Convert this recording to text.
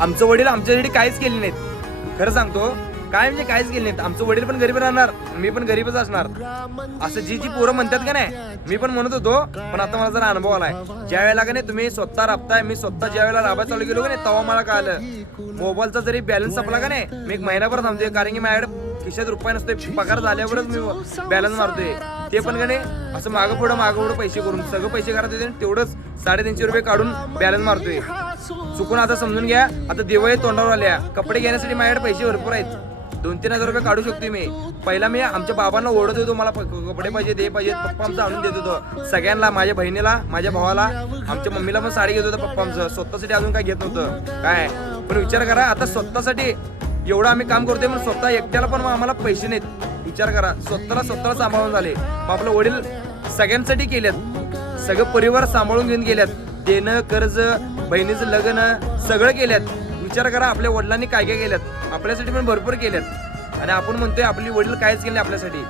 आमचं वडील आमच्यासाठी काहीच केले नाहीत. खरं सांगतो, काय म्हणजे काहीच केले नाहीत. आमचं वडील पण गरीब राहणार, मी पण गरीबच असणार, असं जी पोरं म्हणतात का नाही, मी पण म्हणत होतो. पण आता मला जरा अनुभव आलाय. ज्या वेळेला का नाही तुम्ही स्वतः राबताय, मी स्वतः ज्या वेळेला राबायला चालू केलो का नाही, तेव्हा मला कळालं मोबाईलचा जरी बॅलन्स संपला का नाही, मी एक महिनाभर थांबतोय. कारण की माझ्याकडे खिशात रुपये नसतोय. पगार झाल्यावरच मी बॅलन्स मारतोय. ते पण का नाही असं मागं पुढं पैसे करून सगळं पैसे करत येते, तेवढंच 350 रुपये काढून बॅलन्स मारतोय. चुकून आता समजून घ्या, आता दिवाळी तोंडावर आल्या. कपडे घेण्यासाठी माझ्याकडे पैसे भरपूर आहेत. 2-3 हजार रुपये काढू शकतो मी. पहिला मी आमच्या बाबांना ओढत होतो, मला कपडे पाहिजे, ते पाहिजे. पप्पा आमचं आणून देत होतो सगळ्यांना, माझ्या बहिणीला, माझ्या भावाला, आमच्या मम्मीला पण साडी घेत होतं पप्पा आमचं. स्वतःसाठी अजून काय घेत नव्हतं काय. पण विचार करा, आता स्वतःसाठी एवढं आम्ही काम करतोय, पण स्वतः एकट्याला पण आम्हाला पैसे नाहीत. विचार करा, स्वतःला सांभाळून झाले. मग आपलं वडील सगळ्यांसाठी केल्यात, सगळं परिवार सांभाळून घेऊन गेल्यात. देणं, कर्ज, बहिणीचं लग्न सगळं केल्यात. विचार करा, आपल्या वडिलांनी काय काय केल्यात, आपल्यासाठी पण भरपूर केल्यात. आणि आपण म्हणतोय आपली वडील काहीच केले आपल्यासाठी.